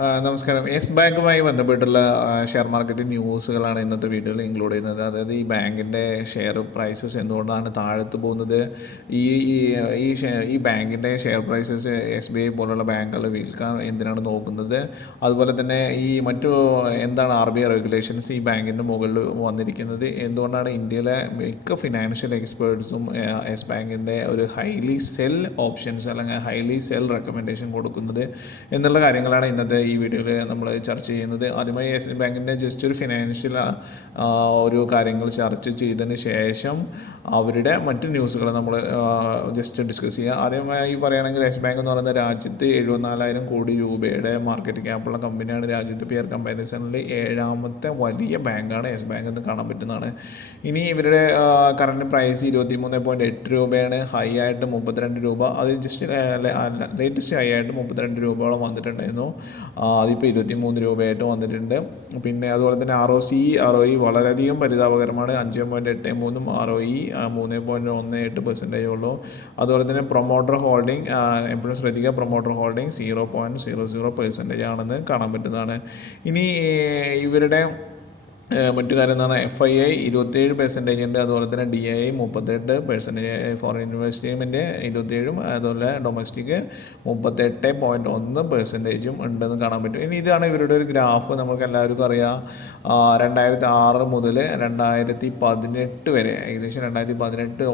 നമസ്കാരം. യെസ് ബാങ്കുമായി ബന്ധപ്പെട്ടുള്ള ഷെയർ മാർക്കറ്റ് ന്യൂസുകളാണ് ഇന്നത്തെ വീഡിയോയിൽ ഇൻക്ലൂഡ് ചെയ്യുന്നത്. അതായത് ഈ ബാങ്കിൻ്റെ ഷെയർ പ്രൈസസ് എന്തുകൊണ്ടാണ് താഴത്ത് പോകുന്നത്, ഈ ഈ ഈ ബാങ്കിൻ്റെ ഷെയർ പ്രൈസസ് SBI പോലുള്ള ബാങ്കുകൾ വിൽക്കാൻ എന്തിനാണ് നോക്കുന്നത്, അതുപോലെ തന്നെ ഈ മറ്റു എന്താണ് RBI റെഗുലേഷൻസ് ഈ ബാങ്കിൻ്റെ മുകളിൽ വന്നിരിക്കുന്നത്, എന്തുകൊണ്ടാണ് ഇന്ത്യയിലെ മിക്ക ഫിനാൻഷ്യൽ എക്സ്പേർട്സും യെസ് ബാങ്കിൻ്റെ ഒരു ഹൈലി സെൽ ഓപ്ഷൻസ് അല്ലെങ്കിൽ ഹൈലി സെൽ റെക്കമെൻഡേഷൻ കൊടുക്കുന്നത് എന്നുള്ള കാര്യങ്ങളാണ് ഇന്നത്തെ ഈ വീഡിയോയിൽ നമ്മൾ ചർച്ച ചെയ്യുന്നത്. ആദ്യമായി യെസ് ബാങ്കിൻ്റെ ജസ്റ്റ് ഒരു ഫിനാൻഷ്യൽ ഒരു കാര്യങ്ങൾ ചർച്ച ചെയ്തതിന് ശേഷം അവരുടെ മറ്റ് ന്യൂസുകൾ നമ്മൾ ജസ്റ്റ് ഡിസ്കസ് ചെയ്യുക. ആദ്യമായി പറയുകയാണെങ്കിൽ യെസ് ബാങ്ക് എന്ന് പറയുന്ന രാജ്യത്ത് 74,000 കോടി രൂപയുടെ മാർക്കറ്റ് ക്യാപ്പുള്ള കമ്പനിയാണ്. രാജ്യത്ത് പിയർ കമ്പാരിസണിൽ 7ാമത്തെ വലിയ ബാങ്കാണ് യെസ് ബാങ്ക് എന്ന് കാണാൻ പറ്റുന്നതാണ്. ഇനി ഇവരുടെ കറണ്ട് പ്രൈസ് 23.8 രൂപയാണ്. ഹൈ ആയിട്ട് 32 രൂപ, അത് ജസ്റ്റ് ലേറ്റസ്റ്റ് ഹൈ ആയിട്ട് 32 രൂപയോളം വന്നിട്ടുണ്ടായിരുന്നു. അതിപ്പോൾ 23 രൂപയായിട്ട് വന്നിട്ടുണ്ട്. പിന്നെ അതുപോലെ തന്നെ ROE വളരെയധികം പരിതാപകരമാണ്. 5.83, ROE 3.18% ഉള്ളൂ. അതുപോലെ തന്നെ പ്രൊമോട്ടർ ഹോൾഡിംഗ് എപ്പോഴും ശ്രദ്ധിക്കുക, പ്രൊമോട്ടർ ഹോൾഡിംഗ് 0.00% ആണെന്ന് കാണാൻ പറ്റുന്നതാണ്. ഇനി ഇവരുടെ മറ്റു കാര്യം എന്ന് പറഞ്ഞാൽ FII 27% ഉണ്ട്. അതുപോലെ തന്നെ DII 38%, ഫോറിൻ ഇൻവെസ്റ്റ്മെൻറ്റ് 27%, അതുപോലെ ഡൊമസ്റ്റിക് 38.1% ഉണ്ടെന്ന് കാണാൻ പറ്റും. ഇനി ഇതാണ് ഇവരുടെ ഒരു ഗ്രാഫ്. നമുക്ക് എല്ലാവർക്കും അറിയാം, 2006 മുതൽ 2018 വരെ, ഏകദേശം 2018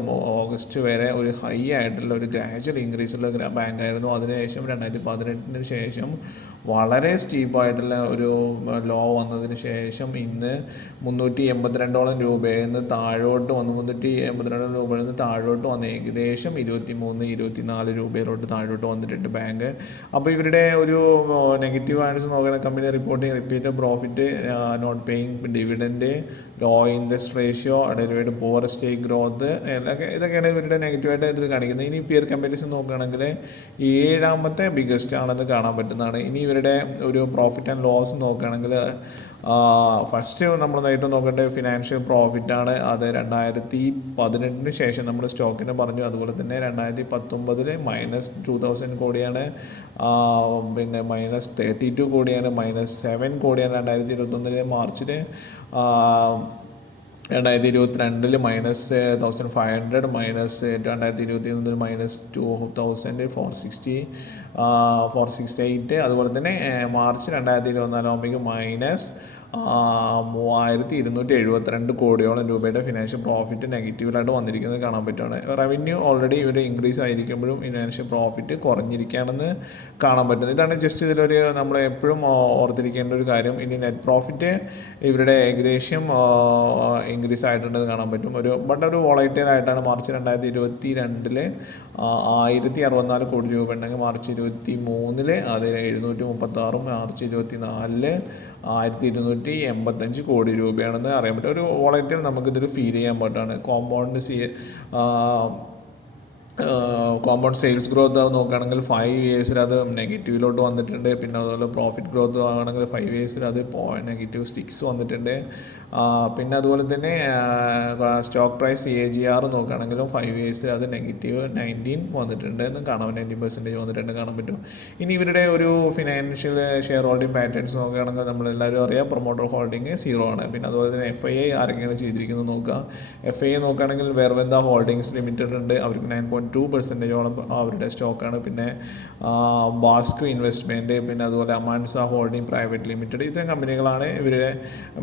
ഓഗസ്റ്റ് വരെ ഒരു ഹൈ ആയിട്ടുള്ള ഒരു ഗ്രാജുവൽ ഇൻക്രീസ് ഉള്ള ബാങ്കായിരുന്നു. അതിനുശേഷം 2018 ശേഷം വളരെ സ്റ്റീപ്പായിട്ടുള്ള ഒരു ലോ വന്നതിന് ശേഷം ഇന്ന് 382 രൂപയിൽ നിന്ന് താഴോട്ട് വന്നു. 382 രൂപയിൽ നിന്ന് താഴോട്ട് വന്ന് ഏകദേശം 23-24 രൂപയിലോട്ട് താഴോട്ട് വന്നിട്ടുണ്ട് ബാങ്ക്. അപ്പോൾ ഇവരുടെ ഒരു നെഗറ്റീവ് ആയിട്ട് നോക്കുന്ന company reporting repeated profit, not paying dividend, low interest ratio, delivered poor stake growth, ഇതൊക്കെയാണ് ഇവരുടെ നെഗറ്റീവായിട്ട് ഇതിൽ കാണിക്കുന്നത്. ഇനി പിയർ കമ്പാരിസൺ നോക്കുകയാണെങ്കിൽ 7ാമത്തെ ബിഗ്ഗസ്റ്റ് ആണെന്ന് കാണാൻ പറ്റുന്നതാണ്. ഇനി ഇവരുടെ ഒരു പ്രോഫിറ്റ് ആൻഡ് ലോസ് നോക്കുകയാണെങ്കിൽ ഫസ്റ്റ് നമ്മൾ നേരിട്ട് നോക്കേണ്ടത് ഫിനാൻഷ്യൽ പ്രോഫിറ്റാണ്. അത് 2018 ശേഷം നമ്മൾ സ്റ്റോക്കിനെ പറഞ്ഞു. അതുപോലെ തന്നെ 2019 -2,000 കോടിയാണ്, പിന്നെ -32 കോടിയാണ്, -7 കോടിയാണ് 2021 മാർച്ചിൽ. 2022 -1,500, -2021 -2,468, അതുപോലെ തന്നെ മാർച്ച് 2024 ആകുമ്പോഴേക്കും -3,272 കോടിയോളം രൂപയുടെ ഫിനാൻഷ്യൽ പ്രോഫിറ്റ് നെഗറ്റീവിലായിട്ട് വന്നിരിക്കുന്നത് കാണാൻ പറ്റുകയാണ്. റവന്യൂ ഓൾറെഡി ഇവർ ഇൻക്രീസ് ആയിരിക്കുമ്പോഴും ഫിനാൻഷ്യൽ പ്രോഫിറ്റ് കുറഞ്ഞിരിക്കുകയാണെന്ന് കാണാൻ പറ്റുന്നത്. ഇതാണ് ജസ്റ്റ് ഇതിലൊരു നമ്മൾ എപ്പോഴും ഓർത്തിരിക്കേണ്ട ഒരു കാര്യം. ഇനി നെറ്റ് പ്രോഫിറ്റ് ഇവരുടെ ഏകദേശം ഇൻക്രീസ് ആയിട്ടുണ്ടെന്ന് കാണാൻ പറ്റും. ഒരു വോളറ്റൈൽ ആയിട്ടാണ്. മാർച്ച് 2022 1,064 കോടി രൂപ ഉണ്ടെങ്കിൽ മാർച്ച് 2023 അത് 736, മാർച്ച് 2024 1,285 കോടി രൂപയാണെന്ന് അറിയാൻ പറ്റും. ഒരു വോളറ്റൈൽ നമുക്കിതൊരു ഫീൽ ചെയ്യാൻ പറ്റുകയാണ്. കോമ്പൗണ്ട് സെയിൽസ് ഗ്രോത്ത് നോക്കുകയാണെങ്കിൽ 5 ഇയേഴ്സിൽ അത് നെഗറ്റീവിലോട്ട് വന്നിട്ടുണ്ട്. പിന്നെ അതുപോലെ പ്രോഫിറ്റ് ഗ്രോത്ത് ആണെങ്കിൽ 5 ഇയേഴ്സിൽ അത് -6 വന്നിട്ടുണ്ട്. പിന്നെ അതുപോലെ തന്നെ സ്റ്റോക്ക് പ്രൈസ് AGR നോക്കുകയാണെങ്കിലും 5 ഇയേഴ്സിൽ അത് -19 വന്നിട്ടുണ്ട് എന്ന് കാണാൻ, 90% വന്നിട്ടുണ്ട് കാണാൻ പറ്റും. ഇനി ഇവരുടെ ഒരു ഫിനാൻഷ്യൽ ഷെയർ ഹോൾഡിംഗ് പാറ്റേൺസ് നോക്കുകയാണെങ്കിൽ നമ്മളെല്ലാവരും അറിയാം, പ്രൊമോട്ടർ ഹോൾഡിംഗ് 0 ആണ്. പിന്നെ അതുപോലെ തന്നെ FII ആരൊക്കെയാണ് ചെയ്തിരിക്കുന്നത് നോക്കുക. FII നോക്കുകയാണെങ്കിൽ വെർവെന്ത ഹോൾഡിംഗ്സ് ലിമിറ്റഡ് ഉണ്ട്, അവർക്ക് 9.2%ഓളം അവരുടെ സ്റ്റോക്കാണ്. പിന്നെ ബാസ്ക് ഇൻവെസ്റ്റ്മെൻറ്റ്, പിന്നെ അതുപോലെ അമാൻസ ഹോൾഡിംഗ് പ്രൈവറ്റ് ലിമിറ്റഡ്, ഇത്തരം കമ്പനികളാണ് ഇവരുടെ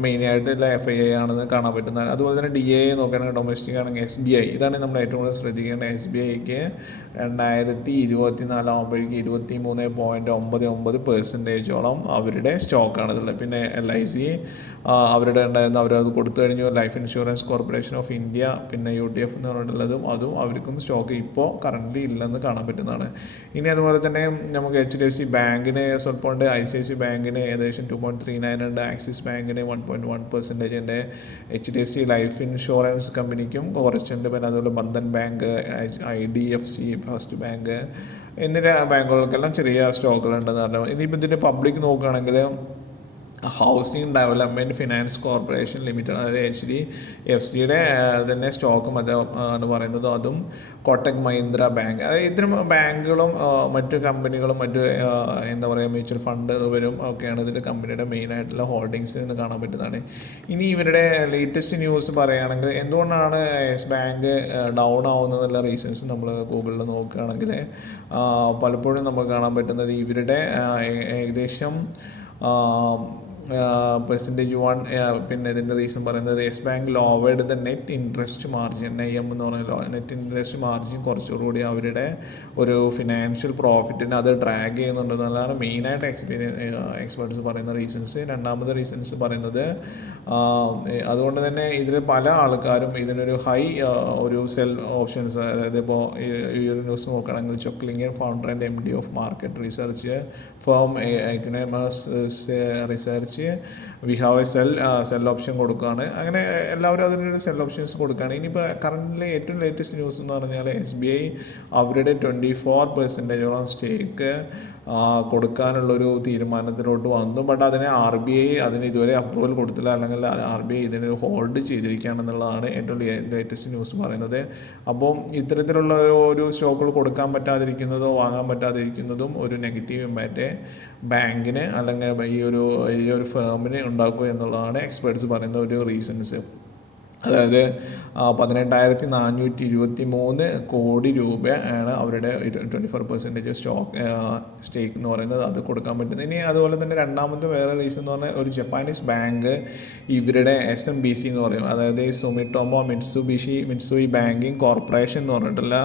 മെയിനായിട്ടുള്ള FII ആണെന്ന് കാണാൻ പറ്റുന്നത്. അതുപോലെ തന്നെ DII നോക്കുകയാണെങ്കിൽ ഡൊമസ്റ്റിക് ആണെങ്കിൽ SBI, ഇതാണ് നമ്മൾ ഏറ്റവും കൂടുതൽ ശ്രദ്ധിക്കേണ്ടത്. SBIക്ക് 2024 ആകുമ്പോഴേക്കും 23.99%ഓളം അവരുടെ സ്റ്റോക്കാണിതുള്ളത്. പിന്നെ LIC അവരുടെ ഉണ്ടായിരുന്ന അവരത് കൊടുത്തു കഴിഞ്ഞു. Life insurance corporation of India, പിന്നെ UTF എന്ന് പറഞ്ഞിട്ടുള്ളതും അതും അവർക്കും സ്റ്റോക്ക് ഇപ്പോൾ കറൻ്റ് ഇല്ലെന്ന് കാണാൻ പറ്റുന്നതാണ്. ഇനി അതുപോലെ തന്നെ നമുക്ക് HDFC ബാങ്കിന് സ്വല്പമുണ്ട്, ICICI ബാങ്കിന് ഏകദേശം 2.39 ഉണ്ട്, ആക്സിസ് ബാങ്കിന് 1.1% ഉണ്ട്, HDFC ലൈഫ് ഇൻഷുറൻസ് കമ്പനിക്കും കുറച്ചുണ്ട്. പിന്നെ അതുപോലെ Bandhan bank, IDFC first bank എന്നീ ബാങ്കുകൾക്കെല്ലാം ചെറിയ സ്റ്റോക്കുകളുണ്ടെന്ന് പറഞ്ഞു. ഇനിയിപ്പോൾ ഇതിൻ്റെ പബ്ലിക് നോക്കുകയാണെങ്കിൽ housing development finance corporation limited, അതായത് HDFCയുടെ തന്നെ സ്റ്റോക്ക് ആണ് പറയുന്നത്. അതും കോട്ടക് മഹീന്ദ്ര ബാങ്ക്, അതായത് ഇത്തരം ബാങ്കുകളും മറ്റു കമ്പനികളും മറ്റ് എന്താ പറയുക മ്യൂച്വൽ ഫണ്ട് ഇവരും ഒക്കെയാണ് ഇതിൻ്റെ കമ്പനിയുടെ മെയിനായിട്ടുള്ള ഹോൾഡിങ്സ് എന്ന് കാണാൻ പറ്റുന്നതാണ്. ഇനി ഇവരുടെ ലേറ്റസ്റ്റ് ന്യൂസ് പറയുകയാണെങ്കിൽ എന്തുകൊണ്ടാണ് യെസ് ബാങ്ക് ഡൗൺ ആവുന്നതെന്നുള്ള റീസൺസ് നമ്മൾ ഗൂഗിളിൽ നോക്കുകയാണെങ്കിൽ പലപ്പോഴും നമുക്ക് കാണാൻ പറ്റുന്നത് ഇവരുടെ ഏകദേശം പെർസെൻറ്റേജ് വൺ, പിന്നെ ഇതിൻ്റെ റീസൺ പറയുന്നത് yes bank louvred the net interest margin, NIM എന്ന് പറയുന്നത് നെറ്റ് ഇൻട്രസ്റ്റ് മാർജിൻ കുറച്ചുകൂടി അവരുടെ ഒരു ഫിനാൻഷ്യൽ പ്രോഫിറ്റിനെ അത് ഡ്രാഗ് ചെയ്യുന്നുണ്ടെന്നുള്ളതാണ് മെയിനായിട്ട് എക്സ്പേർട്സ് പറയുന്ന റീസൺസ്. രണ്ടാമത്തെ റീസൺസ് പറയുന്നത് അതുകൊണ്ട് തന്നെ ഇതിൽ പല ആൾക്കാരും ഇതിനൊരു ഹൈ ഒരു സെൽ ഓപ്ഷൻസ്, അതായത് ഇപ്പോൾ ഈ ഒരു ന്യൂസ് നോക്കുകയാണെങ്കിൽ Chokkalingam founder and MD of market research firm research we have a sell option കൊടുക്കുകയാണ്. അങ്ങനെ എല്ലാവരും അതിനൊരു സെൽ ഓപ്ഷൻസ് കൊടുക്കുകയാണ്. ഇനിയിപ്പോൾ കറൻ്റ് ഏറ്റവും ലേറ്റസ്റ്റ് ന്യൂസ് എന്ന് പറഞ്ഞാൽ SBI അവരുടെ 24% സ്റ്റേക്ക് കൊടുക്കാനുള്ളൊരു തീരുമാനത്തിലോട്ട് വന്നു. ബട്ട് അതിന് RBI അതിന് ഇതുവരെ അപ്രൂവൽ കൊടുത്തില്ല, അല്ലെങ്കിൽ RBI ഇതിന് ഹോൾഡ് ചെയ്തിരിക്കുകയാണെന്നുള്ളതാണ് ഏറ്റവും ലേറ്റസ്റ്റ് ന്യൂസ് പറയുന്നത്. അപ്പോൾ ഇത്തരത്തിലുള്ള ഒരു സ്റ്റോക്കുകൾ കൊടുക്കാൻ പറ്റാതിരിക്കുന്നതോ വാങ്ങാൻ പറ്റാതിരിക്കുന്നതും ഒരു നെഗറ്റീവ് ഇമ്പാക്റ്റ് ബാങ്കിന് അല്ലെങ്കിൽ ഈ ഒരു ഫേമിന് ഉണ്ടാക്കുക എന്നുള്ളതാണ് എക്സ്പേർട്സ് പറയുന്ന ഒരു റീസൺസ്. അതായത് 18,423 കോടി രൂപ ആണ് അവരുടെ 24% സ്റ്റേക്ക് എന്ന് പറയുന്നത്, അത് കൊടുക്കാൻ പറ്റുന്നത്. ഇനി അതുപോലെ തന്നെ രണ്ടാമത്തെ വേറെ റീസൺ എന്ന് പറഞ്ഞാൽ ഒരു ബാങ്ക് ഇവരുടെ SMBC എന്ന് പറയും, അതായത് സുമിട്ടോമോ മിറ്റ്സുബിഷി ബാങ്കിങ് കോർപ്പറേഷൻ എന്ന് പറഞ്ഞിട്ടുള്ള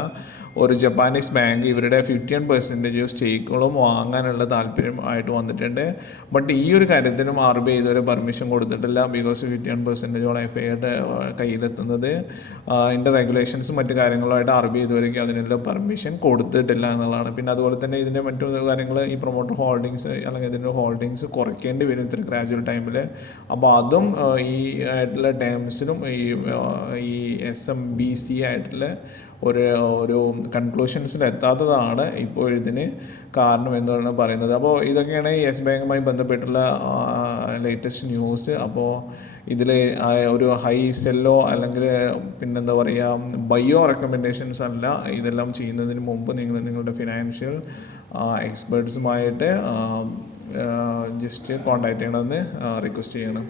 ഒരു ജപ്പാനീസ് ബാങ്ക് ഇവരുടെ 51% സ്റ്റേക്കുകളും വാങ്ങാനുള്ള താല്പര്യം ആയിട്ട് വന്നിട്ടുണ്ട്. ബട്ട് ഈ ഒരു കാര്യത്തിനും RBI ഇതുവരെ പെർമിഷൻ കൊടുത്തിട്ടില്ല. ബിക്കോസ് 51% FIയുടെ കയ്യിലെത്തുന്നത് ഇതിൻ്റെ റെഗുലേഷൻസും മറ്റു കാര്യങ്ങളുമായിട്ട് RBI ഇതുവരെയ്ക്കും അതിനുള്ള പെർമിഷൻ കൊടുത്തിട്ടില്ല എന്നുള്ളതാണ്. പിന്നെ അതുപോലെ തന്നെ ഇതിൻ്റെ മറ്റു കാര്യങ്ങൾ ഈ പ്രൊമോട്ടർ ഹോൾഡിങ്സ് അല്ലെങ്കിൽ ഇതിൻ്റെ ഹോൾഡിങ്സ് കുറയ്ക്കേണ്ടി വരും ഇത്ര ഗ്രാജുവൽ ടൈമിൽ. അപ്പോൾ അതും ഈ ആയിട്ടുള്ള ടേംസിലും ഈ SMBC ആയിട്ടുള്ള ഒരു കൺക്ലൂഷൻസിൽ എത്താത്തതാണ് ഇപ്പോൾ ഇതിന് കാരണം എന്നാണ് പറയുന്നത്. അപ്പോൾ ഇതൊക്കെയാണ് യെസ് ബാങ്കുമായി ബന്ധപ്പെട്ടുള്ള ലേറ്റസ്റ്റ് ന്യൂസ്. അപ്പോൾ ഇതിൽ ഒരു ഹൈ സെല്ലോ അല്ലെങ്കിൽ പിന്നെന്താ പറയുക ബയോ റെക്കമെൻഡേഷൻസ് അല്ല, ഇതെല്ലാം ചെയ്യുന്നതിന് മുമ്പ് നിങ്ങളുടെ ഫിനാൻഷ്യൽ എക്സ്പേർട്സുമായിട്ട് ജസ്റ്റ് കോൺടാക്റ്റ് ചെയ്യണമെന്ന് റിക്വസ്റ്റ് ചെയ്യണം.